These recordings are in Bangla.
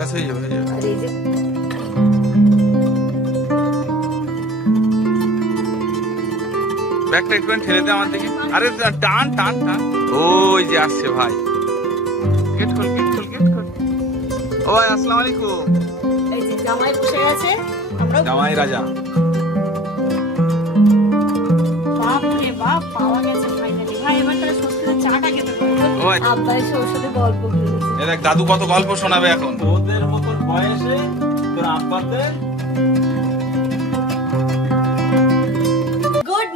ব্যাস হয়ে যাবে হয়ে যাবে ব্যাগটা একটু ঠেলে দে আমার দিকে। আরে টান টান টান। ওই যে আসছে ভাই। গেট খোল গেট খোল গেট খোল। ও ভাই আসসালামু আলাইকুম। এই যে জামাই বসে গেছে আমরা জামাই রাজা। বাপ রে বাপ পাওয়া গেছে ফাইনালি ভাই এবার তাহলে সত্যি চাটা খেতে পারব। আব্বা এসে ওর সাথে গল্প করেছে এ দেখ দাদু কত গল্প শোনাবে এখন। বয়সে তোর আব্বাদের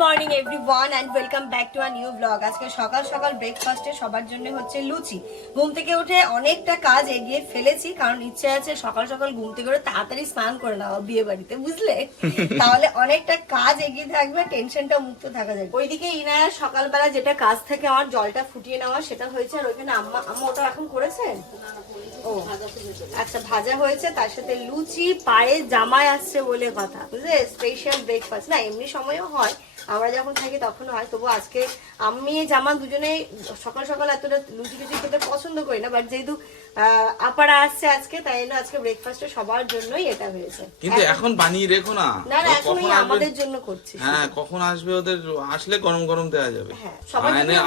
morning everyone and welcome back to a new blog আজকে সকাল সকাল ব্রেকফাস্টে সবার জন্য হচ্ছে লুচি। ঘুম থেকে উঠে অনেকটা কাজ এগিয়ে ফেলেছি কারণ ইচ্ছে আছে সকাল সকাল ঘুম থেকে উঠে তাড়াতাড়ি স্নান করে নেওয়া বিয়ে বাড়িতে বুঝলে? তাহলে অনেকটা কাজ এগিয়ে থাকবে টেনশনটা মুক্ত থাকা যাবে। ওইদিকে ইনায়ার সকালবেলা যেটা কাজ থেকে আমার জলটা ফুটিয়ে নেওয়া সেটা হয়েছে আর ওইখানে আম্মা আম্মা ওটা এখন করেছে? ও আচ্ছা ভাজা হয়েছে তার সাথে লুচি পায়ে জামায় আসছে বলে কথা বুঝলে? স্পেশাল ব্রেকফাস্ট না এমনি সময়ও হয় আমরা যখন থাকি তখন হয় তবু আজকে আমি জামা দুজনে সকাল সকাল এতটা লুচি টুচি খেতে পছন্দ করি না বাট যেহেতু আপারা আসছে আজকে তাই জন্য আজকে ব্রেকফাস্টে সবার জন্যই এটা হয়েছে। কিন্তু এখন বানিয়ে রেখো না। না না এখন আমাদের জন্য করছি। হ্যাঁ কখন আসবে ওদের? আসলে গরম গরম দেওয়া যাবে। হ্যাঁ,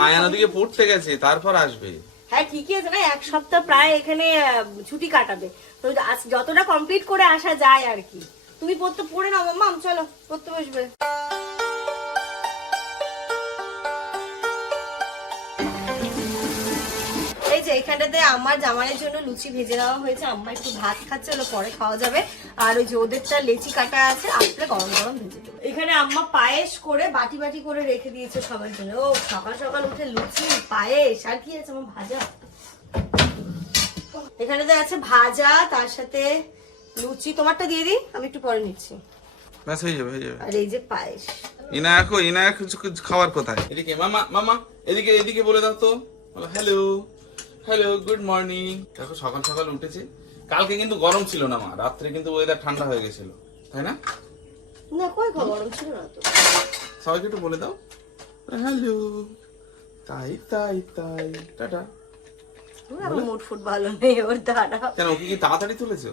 আয়নে সবাই- পড়তে গেছে তারপর আসবে। হ্যাঁ ঠিকই আছে না এক সপ্তাহ প্রায় এখানে ছুটি কাটাবে। তো যতটা কমপ্লিট করে আসা যায় আর কি। তুমি পড়তে পড়ে নাও মাম চলো পড়তে বসবে। এখানটাতে আমার জামাইয়ের জন্য লুচি ভেজে দেওয়া হয়েছে। আম্মা একটু ভাত খাচ্ছে ওগুলো পরে খাওয়া যাবে। আর ওই যে ওদেরটা লেচি কাটা আছে আসলে গরম গরম ভেজে দেবো। এখানে আম্মা পায়েস করে বাটি বাটি করে রেখে দিয়েছে সবার জন্য। ও সকাল সকাল উঠে লুচি পায়েস আর কি আছে আমার ভাজা? এখানেতে আছে ভাজা তার সাথে লুচি। তোমারটা দিয়ে দিই আমি একটু পরে নিচ্ছি। ব্যাস হয়ে যাবে হয়ে যাবে। আর এই যে পায়েস। ইনায়াকো ইনায়াক খাবার কোথায়? এদিকে মামা মামা এদিকে এদিকে বলে দাও তো। হ্যালো হ্যালো গুড মর্নিং দেখো সকাল সকাল উঠেছে। কালকে কিন্তু গরম ছিল না মা। রাত্রে কিন্তু ওয়েদার ঠান্ডা হয়ে গেছিল। তাই না? না কই গরম ছিল না তো। সবাইকে একটু বলে দাও। হ্যালো তাই তাই তাই। টাটা। আমার মুড ফুড ভালো নেই ওর দাঁড়া কেন ওকে কি তাড়াতাড়ি তুলেছো?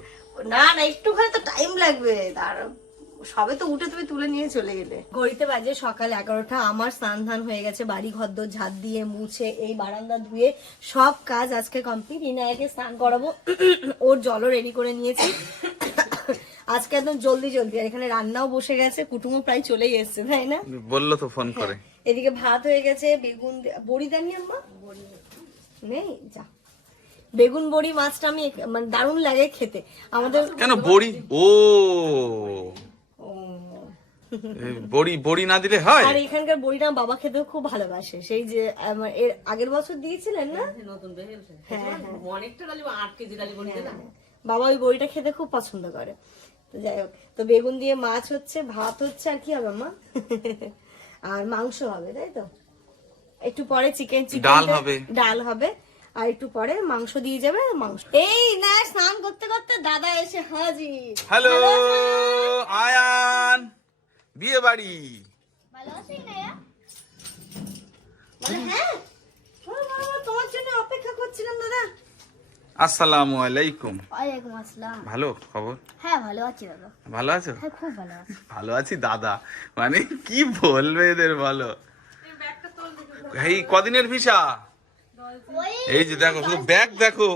না না একটুখানি তো টাইম লাগবে। দাঁড়া সবে তো উঠে তুমি তুলে নিয়ে চলে গেলে ঘড়িতে বাজে সকাল এগারোটা আমার স্নান ধান হয়ে গেছে বাড়ি ঘরদোর ঝাঁট দিয়ে মুছে এই বারান্দা ধুয়ে সব কাজ আজকে কমপ্লিট ইনায়াকে স্নান করাবো ওর জলও রেডি করে নিয়েছি। আজকে একদম জলদি জলদি আর এখানে রান্নাও বসে গেছে কুটুমও প্রায় চলেই এসছে তাই না? বলল তো ফোন করে। এদিকে ভাত হয়ে গেছে বেগুন বড়ি দেননি আম্মা? নেই যা। বেগুন বড়ি মাছটা আমি মানে দারুণ লাগে খেতে। আমাদের কেন বড়ি? ও! বড়ি বড়ি না দিলে হয়? আর এখানকার বড়িটা বাবা খেতে খুব ভালোবাসে। সেই যে আমার এর আগের বছর দিয়েছিলেন না? হ্যাঁ হ্যাঁ হ্যাঁ। বাবা ওই বড়িটা খেতে খুব পছন্দ করে। তো যাই হোক তো বেগুন দিয়ে মাছ হচ্ছে ভাত হচ্ছে আর কি হবে মা? আর মাংস হবে তাই তো? একটু পরে চিকেন চিকেন ডাল হবে। ডাল হবে। আর একটু পরে মাংস দিয়ে যাবে মাংস। এই না স্নান করতে করতে দাদা এসে হাজির। হ্যালো আয়ান। বিয়ে বাড়ি হ্যাঁ? ও বাবা, তোমার জন্য অপেক্ষা করছিলাম দাদা। আসসালামু আলাইকুম। আসসালাম। ভালো খবর? হ্যাঁ ভালো আছি দাদা ভালো আছো? হ্যাঁ খুব ভালো আছি। ভালো আছি দাদা। মানে কি বলবে এদের বলো? এই কদিনের ভিসা? এই যে দেখো শুধু ব্যাগ দেখো।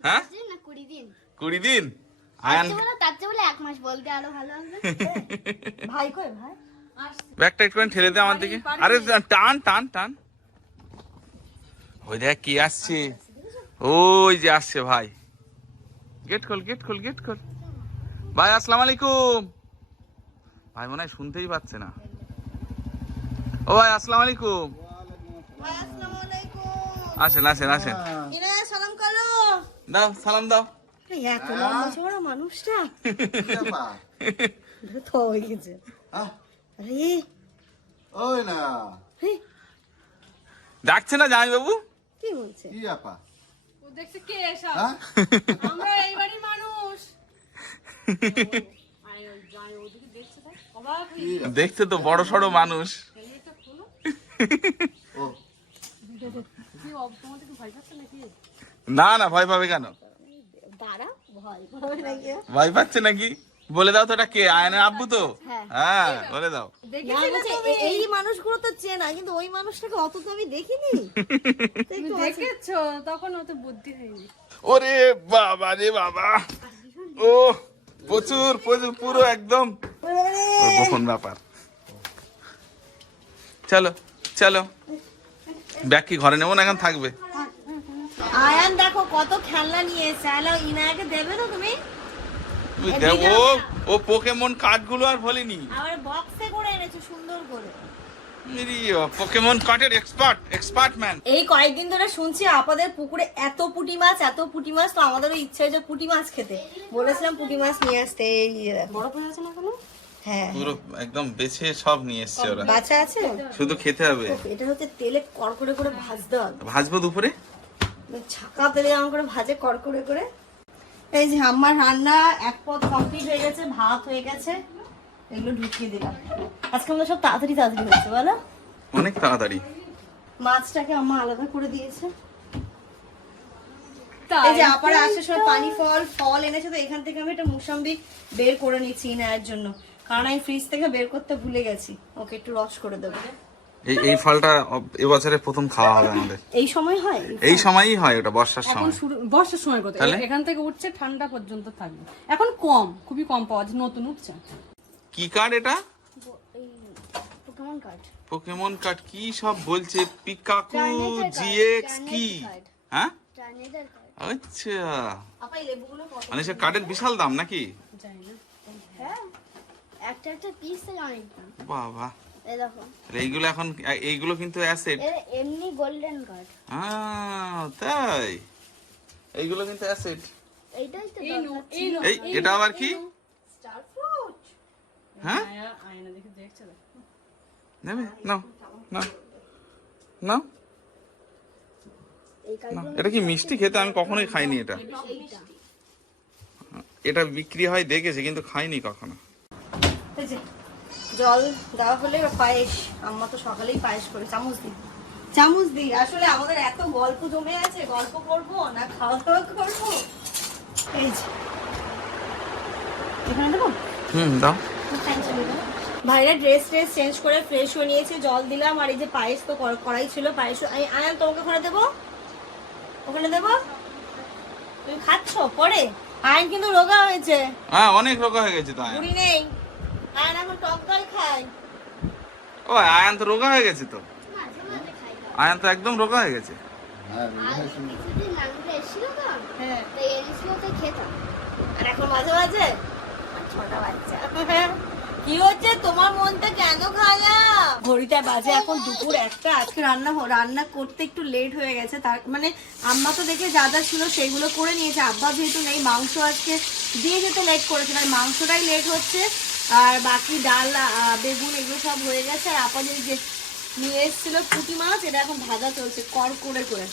হ্যাঁ? কুড়ি দিন। কুড়ি দিন? আয়ান তার চেয়ে বলো তার চেয়ে বলে এক মাস বলতে আরও ভালো হবে। ভাই কই ভাই? ব্যাগটা একটু ঠেলে দে আমার দিকে। আরে টান টান টান। ওই দেখ কি আসছে। ওই যে আসছে ভাই। গেট খোল গেট খোল গেট খোল। ভাই আসসালামু আলাইকুম। ভাই মনে হয় শুনতেই পাচ্ছে না। ও ভাই আসসালামু আলাইকুম। ভাই আসসালামু আলাইকুম। আসেন আসেন আসেন। দাও সালাম দাও। এত লম্বা চড়া মানুষটা? তো হয়ে গেছে। আরে ওই না। হে, ডাকছে না জামাই বাবু কি বলছে? কি আপা দেখছে কে এসব হ্যাঁ? আমরা এই বাড়ির মানুষ। দেখছে তো বড় সড়ো মানুষ। ও। কি অব- তোমাদের কি ভয় পাচ্ছে নাকি? না না ভয় পাবে কেন? ভয় ভয় পাচ্ছে নাকি? বলে দাও তো এটা কে? আয়নের আব্বু তো? হ্যাঁ। হ্যাঁ বলে দাও। এই মানুষগুলো তো চেনা কিন্তু ওই মানুষটাকে অত তো আমি দেখিনি। দেখেছ? তখন অত বুদ্ধি হয়নি। ওরে বাবা রে বাবা। ও প্রচুর প্রচুর পুরো একদম। গোপন ব্যাপার। চলো চলো। ব্যাগ কি ঘরে নেব না এখন থাকবে? আয়ান দেখো কত খেলনা নিয়ে এসছে। আলো ইনায়াকে দেবে তো তুমি? ও ও পোকেমন কার্ডগুলো আর ভোলেনি আবার বক্সে করে এনেছো সুন্দর করে। পোকেমন কার্ডের এক্সপার্ট এক্সপার্ট ম্যান এই কয়েকদিন ধরে শুনছি আপাদের পুকুরে এত পুঁটি মাছ এত পুঁটি মাছ তো আমাদেরও ইচ্ছে হয়েছে পুঁটি মাছ খেতে। বলেছিলাম পুঁটি মাছ নিয়ে আসতে এই বড় করে আছে না কোনো হ্যাঁ। পুরো একদম বেছে সব নিয়ে এসছে ওরা। বাচ্চা আছে? শুধু খেতে হবে। এটা হচ্ছে তেলে কড়কড়ে করে ভাজতে হবে। ভাজবো দুপুরে? ছাকা তেলে যেমন করে ভাজে কড়কড়ে করে। এই যে আমার রান্না এক পদ কমপ্লিট হয়ে গেছে ভাত হয়ে গেছে এগুলো ঢুকিয়ে দিলাম। আজকে আমাদের সব তাড়াতাড়ি তাড়াতাড়ি হচ্ছে বলো? অনেক তাড়াতাড়ি। মাছটাকে আম্মা আলাদা করে দিয়েছে। এই যে আপারা আসার সময় পানি ফল ফল এনেছে তো এখান থেকে আমি একটা মুসাম্বি বের করে নিচ্ছি ইনায়ের জন্য। কারণ আমি ফ্রিজ থেকে বের করতে ভুলে গেছি। ওকে একটু রস করে দেবো। এই এই ফলটা অব- এবছরে প্রথম খাওয়া হবে আমাদের। এই সময় হয়? এই সময়ই হয় ওটা বর্ষার এখন সময়। শুরু বর্ষার সময় তাহলে? এখান থেকে উঠছে ঠান্ডা পর্যন্ত থাকবে। এখন কম খুবই কম পাওয়া যায় নতুন উঠছে। কি কার্ড এটা? Pokemon card. পোকেমন কার্ড কি সব বলছে? পিকাকু জিএক্স কি? হ্যাঁ? আচ্ছা। আপা এই লেবুগুলো কত? মানে সে কার্ডের বিশাল দাম নাকি? যাই না। হ্যাঁ একটা একটা পিস থেকে অনেক দাম। দেখো আর এইগুলো এখন এইগুলো কিন্তু অ্যাসেট এমনি গোল্ডেন কার্ড তাই? এইগুলো কিন্তু অ্যাসেট এইটাই তো এই এটা আবার কি? স্টার ফ্রুট হ্যাঁ? আয়না দেখে দেখছে। নেবে? নাও নাও নাও। এই এটা কি মিষ্টি খেতে? আমি কখনোই খাইনি এটা। এটা বিক্রি হয় দেখেছি কিন্তু খাইনি কখনো। এই যে জল দেওয়া হলে পায়েস আম্মা তো সকালেই পায়েস করে চামচ দিই। চামচ দিই। আসলে আমাদের এত গল্প জমে আছে গল্প করব না খাওয়া দাওয়া করব? এই যে। এখানে দেবো? হুম দাও। ভাইরা ড্রেস ট্রেস চেঞ্জ করে ফ্রেশ হয়ে নিয়েছে জল দিলাম আর এই যে পায়েস তো কর- করাই ছিল পায়েস। আই- আয়ান তোমাকে ওখানে দেবো? ওখানে দেবো? তুমি খাচ্ছ? পরে? আয়ন কিন্তু রোগা হয়েছে। হ্যাঁ অনেক রোগা হয়ে গেছে তো নেই। আয়ন এখন টক জল খায় ও আয়ান তো রোগা হয়ে গেছে তো? আয়ান তো একদম রোগা হয়ে গেছে? হ্যাঁ হ্যাঁ। তো এনেছিল তো খেতাম। আর এখন মাঝে মাঝে ছোট বাচ্চা। কি হচ্ছে? তোমার মনটা কেন খারাপ? ঘড়িটা বাজে এখন দুপুর একটা আজকে রান্না রান্না করতে একটু লেট হয়ে গেছে। তার মানে আম্মা তো দেখে যা যা ছিল সেগুলো করে নিয়েছে। আব্বা যেহেতু নেই মাংস আজকে দিয়ে যেতে লেট করেছে তাই মাংসটাই লেট হচ্ছে। আর বাকি ডাল আহ, বেগুন এগুলো সব হয়ে গেছে। আর আপাদের যে নিয়ে এসেছিল পুঁটি মাছ এটা এখন ভাজা চলছে কর করে করে।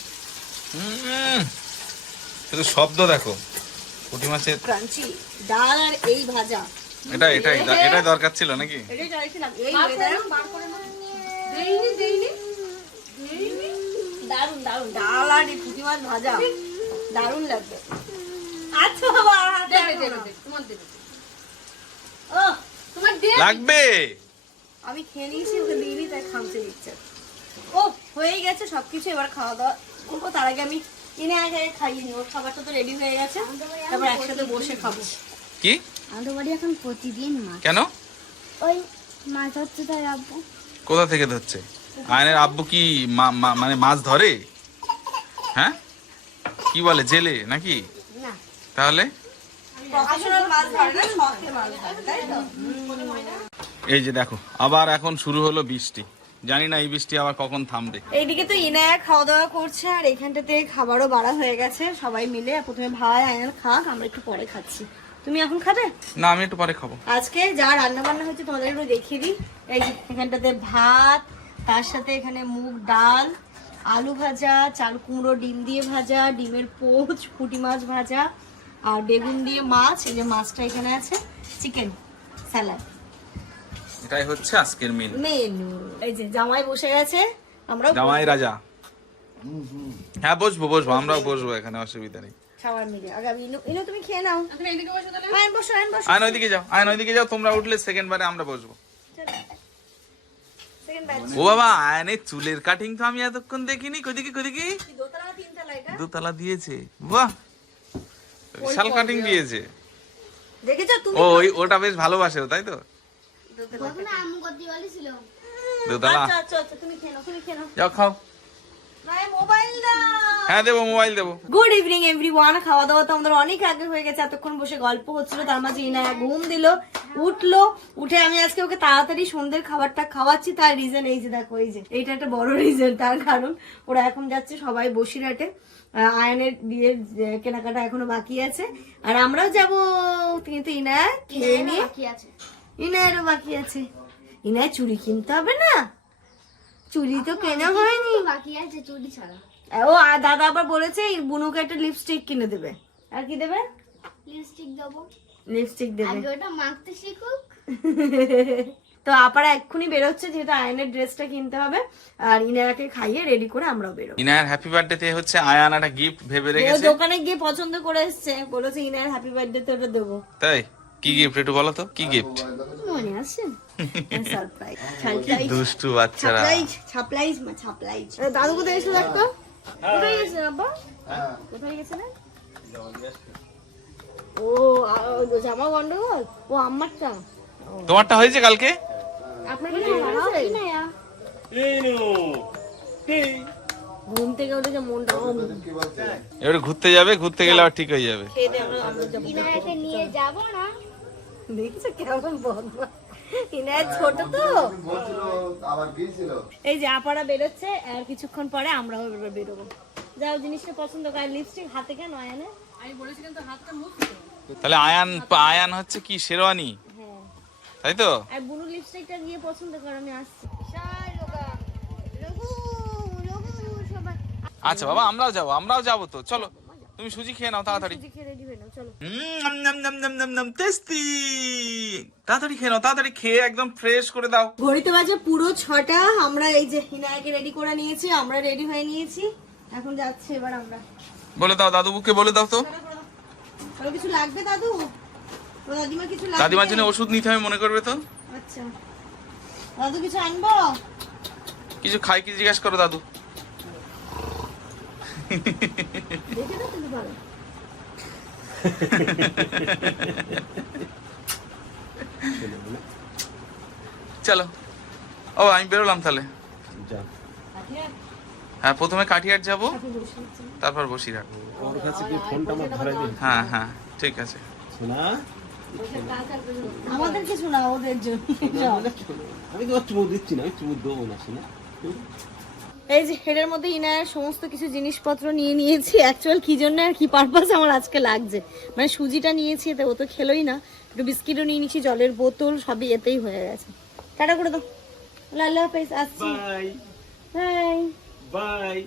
হুম শুধু শব্দ দেখো। পুঁটি মাছের ক্রাঞ্চি ডাল আর এই ভাজা। এটা এটাই এটাই দরকার ছিল নাকি? এটাই চাইছিলাম এই। দেইনি দেইনি। দারুণ দারুণ ডাল আর এই পুঁটি মাছ ভাজা। দারুণ লাগবে। আচ্ছা বাবা দেবে দেবে তোমার দেবে লাগবে? আমি খেয়ে নিয়েছি ওকে দিইনি তাই খামচে দিচ্ছে। ও হয়ে গেছে সবকিছু এবার খাওয়া দাওয়া করব। তার আগে আমি কিনে আগে খাইয়ে নিই ওর খাবারটা তো রেডি হয়ে গেছে। তারপর একসাথে বসে খাব। কি? আমাদের বাড়ি এখন প্রতিদিন মাছ। কেন? ওই মাছ হচ্ছে তাই আব্বু। কোথা থেকে ধরছে? আয়নের আব্বু কি মা- মা- মানে মাছ ধরে? হ্যাঁ? কি বলে জেলে নাকি? না। তাহলে? এই যে দেখো আবার এখন শুরু হলো বৃষ্টি। জানি না এই বৃষ্টি আবার কখন থামবে। এইদিকে তো ইনায়া খাওয়া দাওয়া করছে আর এখানটাতে খাবারও বাড়া হয়ে গেছে। সবাই মিলে প্রথমে ভাই আয়নার খাক আমরা একটু পরে খাচ্ছি। তুমি এখন খাবে? না আমি একটু পরে খাব। আজকে যা রান্না বান্না হচ্ছে তোমাদের একটু দেখিয়ে দিই। এই যে এখানটাতে ভাত তার সাথে এখানে মুগ ডাল আলু ভাজা চাল কুমড়ো ডিম দিয়ে ভাজা ডিমের পোচ পুঁটি মাছ ভাজা আর বেগুন দিয়ে মাছ এই যে মাছটা এখানে আছে চিকেন স্যালাড। এটাই হচ্ছে আজকের মেনু মেনু এই যে জামাই বসে গেছে আমরা জামাই রাজা। হ্যাঁ বসবো বসবো আমরাও বসবো এখানে অসুবিধা নেই। সবার মিলে। আগে আমি ইনু ইনু তুমি খেয়ে নাও। এখন এইদিকে বসে তাহলে। আয়ন বসো আয়ন বসো। আয়ন ওইদিকে যাও। আয়ন ওইদিকে যাও তোমরা উঠলে সেকেন্ড বারে আমরা বসবো। ও বাবা আয়নের চুলের কাটিং তো আমি এতক্ষণ দেখিনি। কদিকে কদিকে দুতলা দিয়েছে। বাহ! বিশাল কাটিং দিয়েছে। দেখেছ তুমি ও ওটা বেশ ভালোবাসে ও, তাই তো? দুতলা। আচ্ছা আচ্ছা আচ্ছা তুমি খেয়ে নাও তুমি খেয়ে নাও যাও খাও। মোবাইল দাও। হ্যাঁ দেবো মোবাইল দেবো। গুড ইভিনিং এভরিওয়ান খাওয়া দাওয়া তো আমাদের অনেক আগে হয়ে গেছে। এতক্ষণ বসে গল্প হচ্ছিল তার মাঝে ইনা ঘুম দিল উঠল। উঠে আমি আজকে ওকে তাড়াতাড়ি সন্ধ্যের খাবারটা খাওয়াচ্ছি। তার রিজন এই যে দেখো এই যে এইটা একটা বড় রিজন তার কারণ ওরা এখন যাচ্ছে সবাই বসিরহাটে। আয়নের বিয়ের কেনাকাটা এখনও বাকি আছে। আর আমরাও যাব। কিন্তু ইনা খেয়ে নিয়ে। বাকি আছে। ইনায়েরও বাকি আছে। ইনায় চুড়ি কিনতে হবে না? চুড়ি তো কেনা হয়নি। বাকি আছে চুরি ছাড়া। ও আর দাদা আবার বলেছে এই বুনুকে একটা লিপস্টিক কিনে দেবে। আর কি দেবে? লিপস্টিক দেবো। লিপস্টিক দেবে। আগে ওটা মাখতে শিখুক। তো আপারা এক্ষুনি বেরোচ্ছে যেহেতু আয়নের ড্রেসটা কিনতে হবে আর ইনারাকে খাইয়ে রেডি করে আমরাও বেরোবো। ইনায়ার হ্যাপি বার্থডে তে হচ্ছে আয়ান একটা গিফট ভেবে রেখেছে। দোকানে গিয়ে পছন্দ করে এসছে বলেছে ইনার হ্যাপি বার্থডে তো ওটা দেবো। তাই? কি গিফট একটু বলো তো কি গিফট মনে আছে? সারপ্রাইজ সারপ্রাইজ দুষ্টু বাচ্চারা। ছাপলাইজ ছাপলাইজ মা ছাপলাইজ দাদু কোথায় এসে দেখতো কোথায় গেছে আব্বা? কোথায় গেছে ও জামা গন্ডগোল? ও আমারটা তোমারটা হয়েছে কালকে? আপনার ঘুম থেকে উঠে যে মনটা এবারে ঘুরতে যাবে ঘুরতে গেলে আবার ঠিক হয়ে যাবে। নিয়ে যাব না। দেখছ কেমন বদমা ইনায় ছোট তো। বলছিল আবার গিয়েছিল। এই যে আপারা বেরোচ্ছে আর কিছুক্ষণ পরে আমরাও এবার বেরোবো। যাও জিনিসটা পছন্দ করে লিপস্টিক হাতে কেন আয়নে? আমি বলেছিলাম তো হাতটা মুছতে তাহলে আয়ান আয়ান হচ্ছে কি শেরওয়ানি? হ্যাঁ। তাই তো? আর লিপস্টিকটা গিয়ে পছন্দ করে আমি আসছি। আচ্ছা বাবা আমরাও যাব আমরাও যাব তো চলো। তুমি সুজি খেয়ে নাও তাড়াতাড়ি। সুজি খেয়ে রেডি হয়ে নাও চলো। হুম, নম নম নম নম নম নম টেস্টি তাড়াতাড়ি খেয়ে নাও তাড়াতাড়ি খেয়ে একদম ফ্রেশ করে দাও। ঘড়িতে বাজে পুরো ছটা আমরা এই যে হিনায়কে রেডি করে নিয়েছি আমরা রেডি হয়ে নিয়েছি। এখন যাচ্ছি এবার আমরা। বলে দাও দাদুবুকে বলে দাও তো। কোনো কিছু লাগবে দাদু? ও দাদিমা কিছু লাগবে? দাদিমার জন্য ওষুধ নিতে হবে মনে করবে তো? আচ্ছা। দাদু কিছু আনব? কিছু খাই কি জিজ্ঞাসা করো দাদু? চলো। ও আমি বেরোলাম তাহলে। হ্যাঁ প্রথমে কাঠিয়ার যাব। তারপর বসিরহাট। ওর কাছে কি ফোনটা আমার ধরাই দিন। হ্যাঁ হ্যাঁ ঠিক আছে। শোনা? আমাদের কিছু না ওদের জন্য। আমি তোমার চুমু দিচ্ছি না আমি চুমু দেবো না শোনা? এই যে হেডের মধ্যে ইনার সমস্ত কিছু জিনিসপত্র নিয়ে নিয়েছি। অ্যাকচুয়াল কি জন্য আর কি পারপাস আমার আজকে লাগছে? মানে সুজিটা নিয়েছি এতে ও তো খেলোই না। একটু বিস্কিটও নিয়ে নিয়েছি জলের বোতল সবই এতেই হয়ে গেছে। টাটা করে দাও। আল্লাহ হাফেজ আসছি। বাই বাই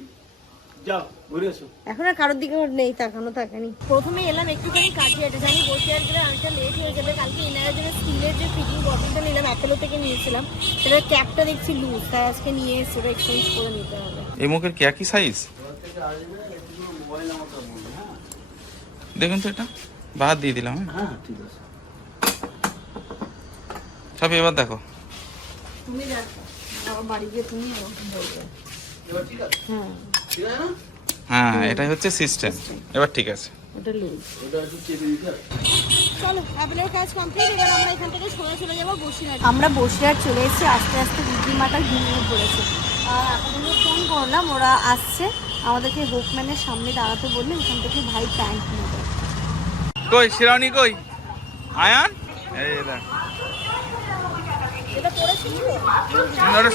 যাও ঘুরে এসো। এখন আর কারোর দিকে ওর নেই তাকানো তাকানি প্রথমে এলাম একটুখানি কাঠিয়াটে জানি বসে আর গেলে অনেকটা লেট হয়ে যাবে। কালকে ইনারের জন্য স্টিলের যে ফিটিং বটলটা নিলাম অ্যাপেলো থেকে নিয়েছিলাম সেটার ক্যাপটা দেখছি লুজ তাই আজকে নিয়ে এসে ওটা এক্সচেঞ্জ করে নিতে হবে। এই মুখের কি একই সাইজ দেখুন তো এটা। বাদ দিয়ে দিলাম হ্যাঁ? হ্যাঁ ঠিক আছে। সব এবার দেখো। তুমি দেখো আবার বাড়ি গিয়ে তুমি বলবে। হ্যাঁ হ্যাঁ এটাই হচ্ছে সিস্টেম এবার ঠিক আছে। আমরা বসিরহাট। চলে এসেছি আস্তে আস্তে দিদিমাটা ঘুমিয়ে পড়েছে। আর এখন ফোন করলাম ওরা আসছে। আমাদেরকে হোপম্যানের সামনে দাঁড়াতে বললে এখান থেকে ভাই প্যান্ট নেবে কই শিরানি কই? আয়ান? এই দেখ।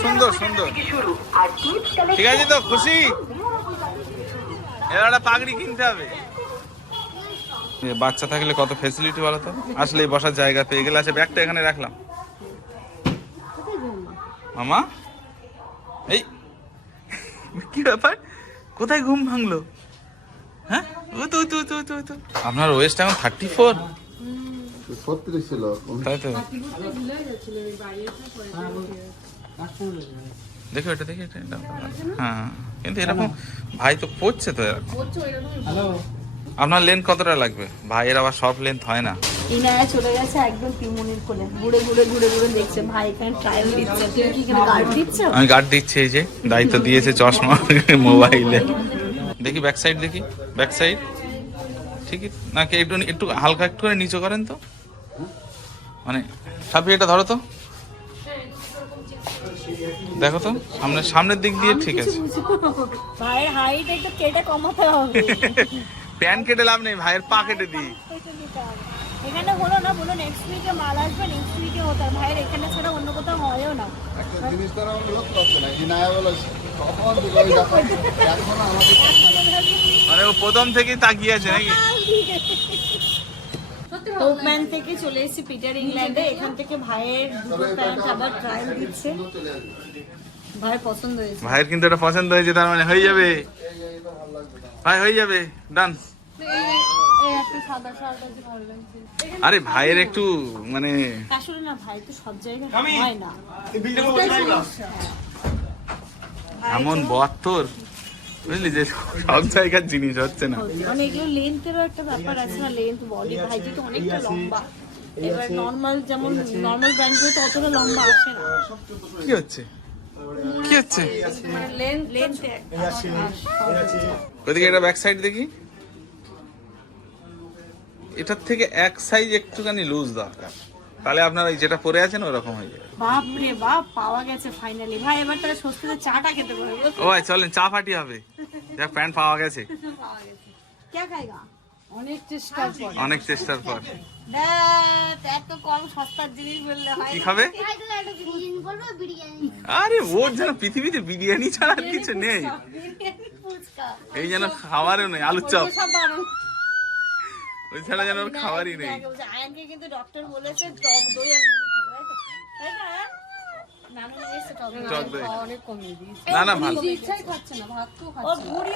সুন্দর সুন্দর ঠিক আছে তো খুশি? এবার একটা পাগড়ি কিনতে হবে। বাচ্চা থাকলে কত ফেসিলিটি বলো তো? আসলে এই বসার জায়গা পেয়ে গেলে। আছে ব্যাগটা এখানে রাখলাম। মামা? এই কি ব্যাপার? কোথায় ঘুম ভাঙলো? হ্যাঁ? ও তো তো তো তো তো। আপনার ওয়েস্ট এখন থার্টি ফোর ছত্রিশ ছিল। তাই তো। দেখো এটা দেখে এটা। হ্যাঁ কিন্তু এরকম ভাই তো পড়ছে তো এরকম। আপনার লেন্থ কতটা লাগবে? ভাইয়ের আবার সব লেন্থ হয় না। ইনায়া চলে গেছে একদম পিমনির কোলে। ঘুরে ঘুরে ঘুরে ঘুরে দেখছে ভাই এখানে ট্রায়াল দিচ্ছে। তুমি কি এখানে গার্ড দিচ্ছ? আমি গার্ড দিচ্ছি এই যে দায়িত্ব দিয়েছে চশমা মোবাইলে দেখি ব্যাক সাইড দেখি ব্যাক সাইড ঠিকই নাকি একটু একটু হালকা একটু করে নিচু করেন তো। মানে সাপি এটা ধরো তো। দেখো তো সামনে সামনের দিক দিয়ে ঠিক আছে। ভাইয়ের হাইট একটু কেটে কমাতে হবে। প্যান কেটে লাভ নেই ভাইয়ের পা কেটে দিই। এখানে হলো না বলো নেক্সট উইকে মাল আসবে নেক্সট উইকে হতো আর ভাইয়ের এখানে ছাড়া অন্য কোথাও হয়ও না। একটা জিনিস তারা আমি লক্ষ্য করছে না ইনায়া বলো কখন দিকে এখন আমাদের মানে ও প্রথম থেকেই তাকিয়ে আছে নাকি? থেকে চলে এসেছি পিটার ইংল্যান্ডে এখান থেকে ভাইয়ের দুটো প্যান্ট আবার ট্রায়াল দিচ্ছে। ভাইয়ের পছন্দ হয়েছে। ভাইয়ের কিন্তু এটা পছন্দ হয়েছে তার মানে হয়ে যাবে। ভাই হয়ে যাবে। ডান এই একটা সাদা শার্ট আছে ভালো লাগছে। আরে ভাইয়ের একটু মানে আসলে না ভাই তো সব জায়গায় হয় না। এমন বয়াত্তর বুঝলি যে সব জায়গার জিনিস হচ্ছে না। মানে এগুলো লেন্থেরও একটা ব্যাপার আছে না লেন্থ বডি ভাই যেহেতু অনেকটা লম্বা। এবার নর্মাল যেমন নর্মাল ব্র্যান্ডগুলো তো অতটা লম্বা আসে না। কি হচ্ছে? কি হচ্ছে? লেন্থ লেন্থ এটা ব্যাক সাইড দেখি। এটার থেকে এক সাইজ একটুখানি লুজ দরকার। তাহলে আপনার ওই যেটা পরে আছেন ওরকম হয়ে যাবে। বাপ রে বাপ পাওয়া গেছে ফাইনালি ভাই এবার তাহলে স্বস্তিতে চাটা খেতে পারব ও ভাই চলেন চা পার্টি হবে। দেখ প্যান্ট পাওয়া গেছে। কে খাইগা অনেক চেষ্টার পর। অনেক চেষ্টার পর। এত কম সস্তার জিনিস বললে হয় কি। খাবে? আরে ওর যেন পৃথিবীতে বিরিয়ানি ছাড়া আর কিছু নেই। এই যেন খাবারও নেই আলুর চপ। ওই ছাড়া যেন ওর খাবারই নেই। আয়ানকে কিন্তু ডক্টর বলেছে টক দই আর মুড়ি তাই না, ভালো ইচ্ছাই খাচ্ছে ভাত তো খাচ্ছে কমে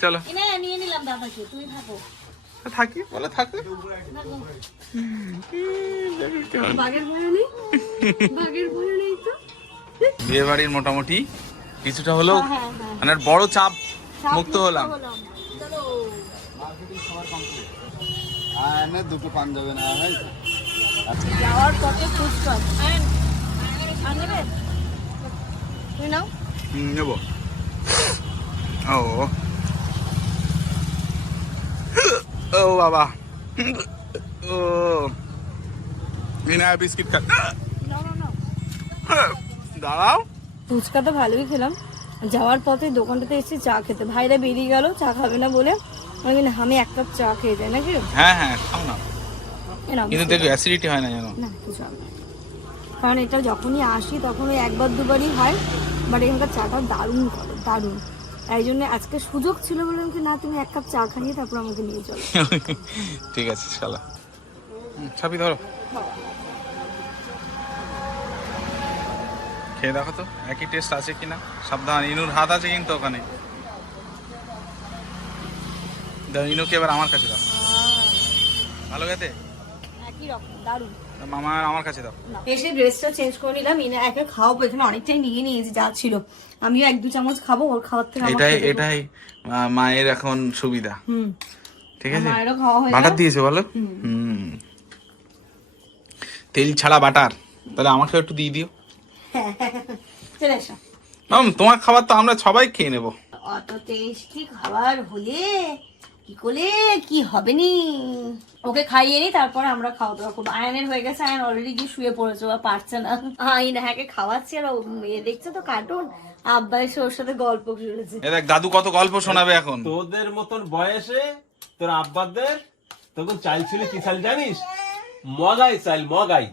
চলো। নিয়ে নিলাম দাদাকে তুমি থাকো। থাকি বলে তো? বিয়ে বাড়ির মোটামুটি কিছুটা হলেও হ্যাঁ হ্যাঁ মানে বড় চাপ মুক্ত হলাম। দুটো পাঞ্জাবে না যাওয়ার পথে নাও। নেব। ও। ও বাবা। ও। বিনা বিস্কিট খা দাঁড়াও। ফুচকা তো ভালোই খেলাম। যাওয়ার পথে দোকানটাতে এসে চা খেতে। ভাইরা বেরিয়ে গেল চা খাবে না বলে। আমি আমি এক কাপ চা খেয়ে যাই নাকি? হ্যাঁ হ্যাঁ খাও না। কিন্তু দেখো অ্যাসিডিটি হয় না জানো না কিছু হবে কারণ এটা যখনই আসি তখন ওই একবার দুবারই হয়। বাট এখানকার চাটা দারুণ করে দারুণ। তাই জন্য আজকে সুযোগ ছিল বললাম কি না তুমি এক কাপ চা খাইয়ে তারপর আমাকে নিয়ে চলো। ঠিক আছে হুম, ছাপি ধরো। খেয়ে দেখো তো একই টেস্ট আছে কিনা? সাবধান ইনুর হাত আছে কিন্তু ওখানে। দাও ইনুকে এবার আমার কাছে দাও। ভালো মামা আমার কাছে দাও। এসে ড্রেসটা চেঞ্জ করে নিলাম ইনা একা খাওয়াবো এখানে অনেকটাই নিয়ে নিয়েছি যা ছিল। আমিও এক দু চামচ খাব ওর খাওয়ার থেকে এটাই এটাই মায়ের এখন সুবিধা। হুম। ঠিক আছে? বাটার। দিয়েছে বলো? হুম। তেল ছাড়া বাটার। তাহলে আমাকে একটু দিয়ে দিও। চলে এসো। মাম তোমার খাবার তো আমরা সবাই খেয়ে নেব। অত টেস্টি খাবার হলে কি করলে? কি হবে নি? ওকে খাইয়ে নি তারপরে আমরা খাওয়া দাওয়া করব। আয়নের হয়ে গেছে আয়ন অলরেডি গিয়ে শুয়ে পড়েছে আর পারছে না। আইন হ্যাঁকে খাওয়াচ্ছি আর ও মেয়ে দেখছে তো কার্টুন আব্বা এসে ওর সাথে গল্প শুনেছে দেখ দাদু কত গল্প শোনাবে এখন। তোদের মতন বয়সে তোর আব্বাদের তখন চাল ছিল কি চাল জানিস? মগাই চাল মগাই।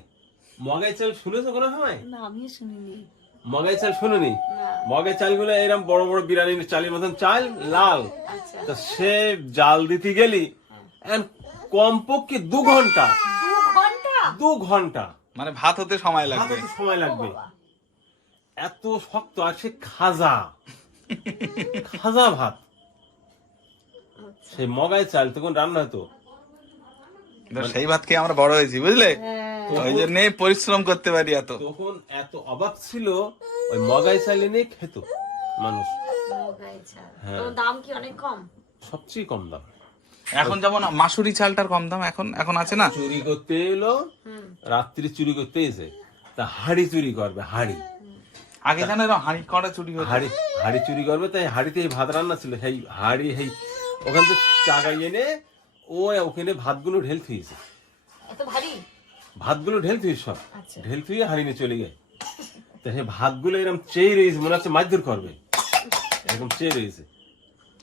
মগাই চাল শুনেছো কোনো সময়? না শুনিনি। মগাই চাল শুনুনি? মগাই চালগুলো এরকম বড় বড় বিরিয়ানির চালের মতন চাল লাল। আচ্ছা। তা সে জাল দিতে গেলি কমপক্ষে দু ঘণ্টা। দু ঘণ্টা? মানে ভাত হতে সময় লাগবে। সময় লাগবে। এত শক্ত আর সে খাজা। খাজা ভাত। সেই মগাই চাল তখন রান্না হতো। তো সেই ভাত খেয়ে আমরা বড় হয়েছি বুঝলে? ওই জন্য পরিশ্রম করতে পারি এত। তখন এত অবাক ছিল ওই মগাই চাল এনে খেত মানুষ। হ্যাঁ। দাম কি অনেক কম? সবচেয়ে কম দাম। এখন যেমন মাসুরি চালটার কম দাম এখন এখন আছে না? চুরি করতে এলো রাত্রি চুরি করতে এসে তা হাড়ি চুরি করবে হাড়ি। আগে জানো এরকম হাঁড়ি কড়া চুরি হতো। হাড়ি হাড়ি চুরি করবে তাই হাড়িতে এই ভাত রান্না ছিল সেই হাড়ি সেই ওখান থেকে চাগাই এনে ও ওখানে ভাতগুলো ঢেল খেয়েছে এত ভারী? ভাতগুলো ঢেল থুই সব আচ্ছা। ঢেল হাড়ি নিয়ে চলে গেছে তা সেই ভাতগুলো এরকম চেয়ে রয়েছে মনে হচ্ছে মারধর করবে। এরকম চেয়ে রয়েছে।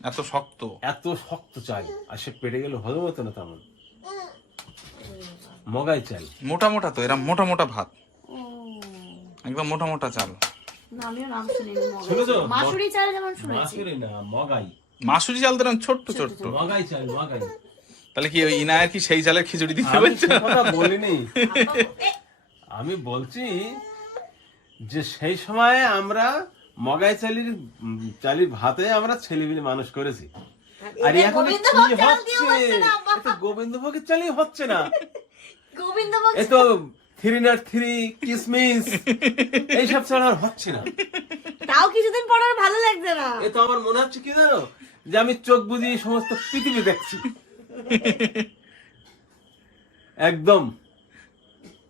এত শক্ত? এত শক্ত চাই আর সে পেটে গেলে হজম হতো না তেমন। মগাই চাল। মোটা মোটা তো এরা মোটা মোটা ভাত। একদম মোটা মোটা চাল? মাসুরি চাল যেমন শুনেছি। মাসুরি না মগাই। মাসুরি চাল তো এরকম ছোট্ট ছোট্ট মগাই চাল মগাই। তাহলে কি ওই ইনায়ের কি সেই চালের খিচুড়ি দিতে আমি বলছো কথা বলিনি। আমি বলছি যে সেই সময়ে আমরা মগাই চালির চালির ভাতে আমরা ছেলেমিলে মানুষ করেছি। আর এখন কি চাল হচ্ছে? গোবিন্দভোগের চালই হচ্ছে না। গোবিন্দভোগ এ তো থ্রি নাট থ্রি কিসমিস এইসব ছাড়া আর হচ্ছে না। তাও কিছুদিন পর আর ভালো লাগছে না। এ তো আমার মনে হচ্ছে কি জানো? যে আমি চোখ বুঝিয়ে সমস্ত পৃথিবী দেখছি। একদম।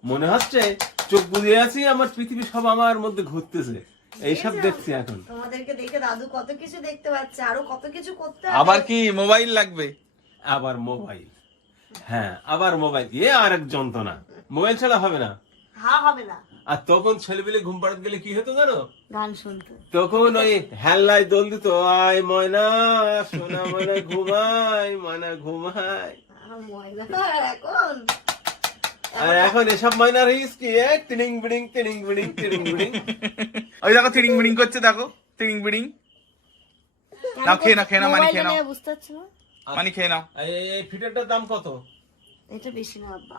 মনে হচ্ছে চোখ বুঝিয়ে আছি আমার পৃথিবী সব আমার মধ্যে ঘুরতেছে। এইসব দেখছি এখন। তোমাদেরকে দেখে দাদু কত কিছু দেখতে পাচ্ছে আরও কত কিছু করতে আবার কি মোবাইল লাগবে? আবার মোবাইল। হ্যাঁ আবার মোবাইল। এ আর এক যন্ত্রণা। মোবাইল ছাড়া হবে না। হা হবে না। আর তখন ছেলেপিলে ঘুম পাড়াতে গেলে কি হতো জানো? গান শুনতে। তখন ওই হেল্লায় দোল দিত আয় ময়না সোনা ময়না ঘুমাই ময়না ঘুমাই। এখন? আর এখন এসব ময়নার কি? এ টিনিং বিডিং টিনিং বিডিং টিনিং বিডিং। ওই দেখো বিড়িং করছে দেখো। বিড়িং। নাও খেয়ে নাও খেয়ে নাও মানি খেয়ে নাও। বুঝতে পারছ না? মানি খেয়ে নাও। এই ফিটারটার দাম কত? এটা বেশি না বাবা।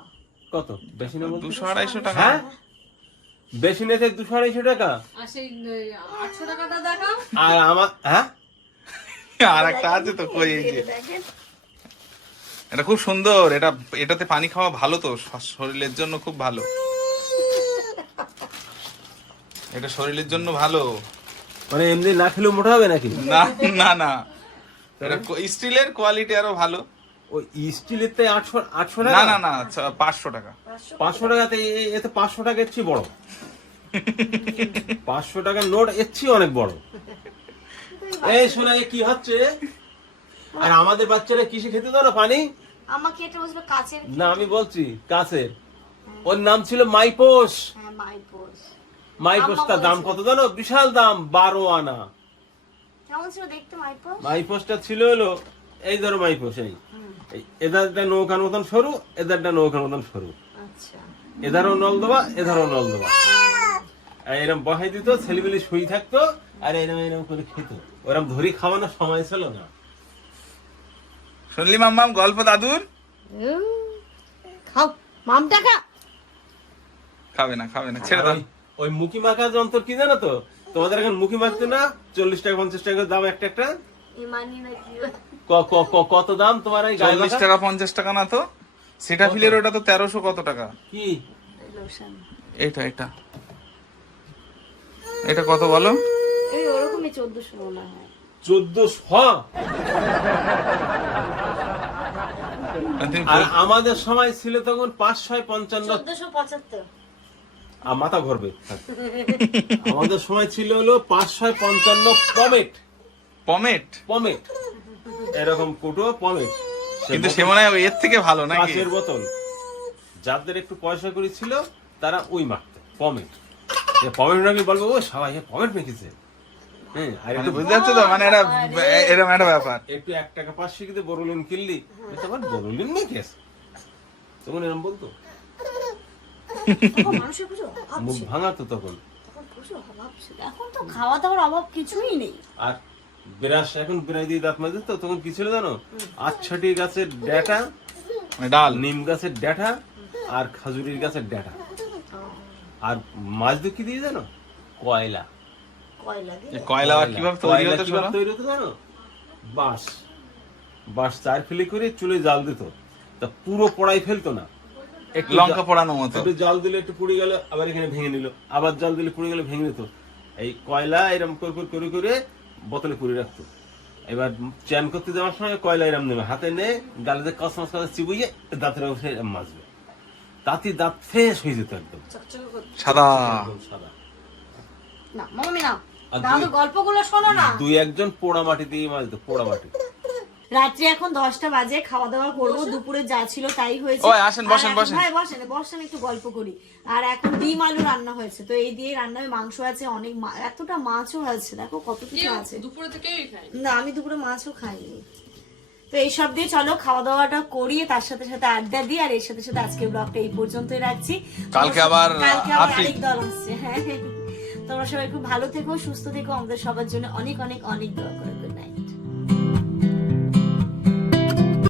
কত? বেশি না বলতে? দুশো আড়াইশো টাকা। হ্যাঁ? বেশি নেতে দুশো আড়াইশো টাকা? আর আমার হ্যাঁ? আর একটা আছে তো কই যে। এটা খুব সুন্দর এটা এটাতে পানি খাওয়া ভালো তো শরীরের জন্য খুব ভালো। এটা শরীরের জন্য ভালো। মানে এমনি না খেলেও মোটা হবে নাকি? না না না। এটা স্টিলের কোয়ালিটি আরও ভালো। ওই স্টিলের তো আটশো আটশো না টাকা? না না আচ্ছা, পাঁচশো টাকা। পাঁচশো টাকাতে এ- এতে পাঁচশো টাকা এর চেয়ে বড়। পাঁচশো টাকার নোট এর চেয়ে অনেক বড়। এই শোনা কি হচ্ছে? আর আমাদের বাচ্চারা কিসে খেতে দাও না পানি? আমাকে এটা বলছিল কাছের না আমি বলছি কাছের। ওর নাম ছিল মাইপোস হ্যাঁ মাইপোস মাইপোসটার দাম কত জানো? বিশাল দাম বারো আনা। কেমন ছিল দেখতে মাইপোস মাইপোসটা ছিল হলো এই ধরো মাইপোস এই এদারটা নৌকার মতন সরু এদারটা নৌকার মতন সরু। এধারও নল দেবা এধারও নল দেবা। আর এরম বহাই দিত ছেলেবেলে শুই থাকতো আর এরম এরম করে খেত। ওরম ধরি খাওয়ানোর সময় ছিল না। শুনলি মাম্মাম গল্প দাদুর? খাও। মামটা খা। খাবে না খাবে না ছেড়ে দাও। ওই- মুখি মাখা যন্ত্র কি জানো তো? তোমাদের এখন মুখি মাখতে না চল্লিশ টাকা পঞ্চাশ টাকা দাম একটা একটা? ক- ক- ক- কত দাম তোমার এই গায়ে চল্লিশ টাকা পঞ্চাশ টাকা না তো? সেটা ফিলের ওটা তো তেরোশো কত টাকা? কি? লোশন এটা এটা এটা কত বলো? এই ওরকমই চোদ্দশো মনে হয়। চোদ্দশো? তুমি আর আমাদের সময় ছিল তখন পাঁচশো পঞ্চান্ন। আর মাথা ঘুরবে। আমাদের সময় ছিল হলো পাঁচশো পঞ্চান্ন পমেট। পমেট? পমেট। এরকম কুটো পমেট। কিন্তু সে মনে হয় এর থেকে ভালো নাকি? কাঁচের বোতল। যাদের একটু পয়সা করে ছিল তারা ওই মাখতো পমেট এ পমেট নাকি বলব ও সবাই এ পমেট মেখেছে হ্যাঁ আর মানে একটু বুঝতে পারছ তো? মানে এটা এরকম একটা ব্যাপার। একটু এক টাকা পাঁচশো কিনতে বরলিন কিনলি তোমার বরলিন মেখেস তখন এরকম বলতো? মুখ ভাঙাতো তখন। এখন তো খাওয়া দাওয়ার অভাব কিছুই নেই। আর বিরাস এখন বিরাই দিয়ে দাঁত মাজে তো তখন কি ছিল জানো? আচ্ছাটি গাছের ডেটা মানে ডাল। নিম গাছের ডেটা আর খাজুরির গাছের ডেটা। আর মাছ দিয়ে কি দিয়ে জানো? কয়লা। কয়লা কীভাবে তৈরি হতো কীভাবে তৈরি হতো জানো? বাঁশ। বাঁশ চার ফেলি করে চুলে জাল দিত। তা পুরো পড়াই ফেলতো না। একটু লঙ্কা পোড়ানো মতো। একটু জাল দিলে একটু পুড়ে গেল আবার এখানে ভেঙে নিল। আবার জাল দিলে পুড়ে গেলে ভেঙে নিত। এই কয়লা এরম করে করে করে করে বোতলে পুরে রাখতো। এবার চ্যান করতে যাওয়ার সময় কয়লা এরাম নেবে হাতে নে গালে যে কসমস করে চিবুইয়ে দাঁতের উপরে এরম মাজবে। তাতে দাঁত ফ্রেশ হয়ে যেত একদম। সাদা। সাদা। না মামামি না আর দুই- গল্পগুলো শোনো না। দুই একজন পোড়া মাটি দিয়ে মাজতো পোড়া মাটি রাত্রি এখন দশটা বাজে খাওয়া দাওয়া করব দুপুরে যা ছিল তাই হয়েছে। ওই, আসেন, বসেন, আর এখন- বসেন। ভাই বসেন বসেন একটু গল্প করি। আর এখন ডিম আলু রান্না হয়েছে তো এই দিয়ে রান্না হয় মাংস আছে অনেক এতটা মাছও আছে দেখো কত কিছু আছে। দুপুরে তো কেউই খায় না আমি দুপুরে মাছও খাইনি। তো এইসব দিয়ে চলো খাওয়া দাওয়াটা করিয়ে তার সাথে সাথে আড্ডা দিই আর এর সাথে সাথে আজকে ব্লগটা এই পর্যন্তই রাখছি। কালকে আবার কালকে আবার আরেক দল আসছে হ্যাঁ। তোমরা সবাই খুব ভালো থেকো সুস্থ থেকো আমাদের সবার জন্য অনেক অনেক অনেক দোয়া করে। Good night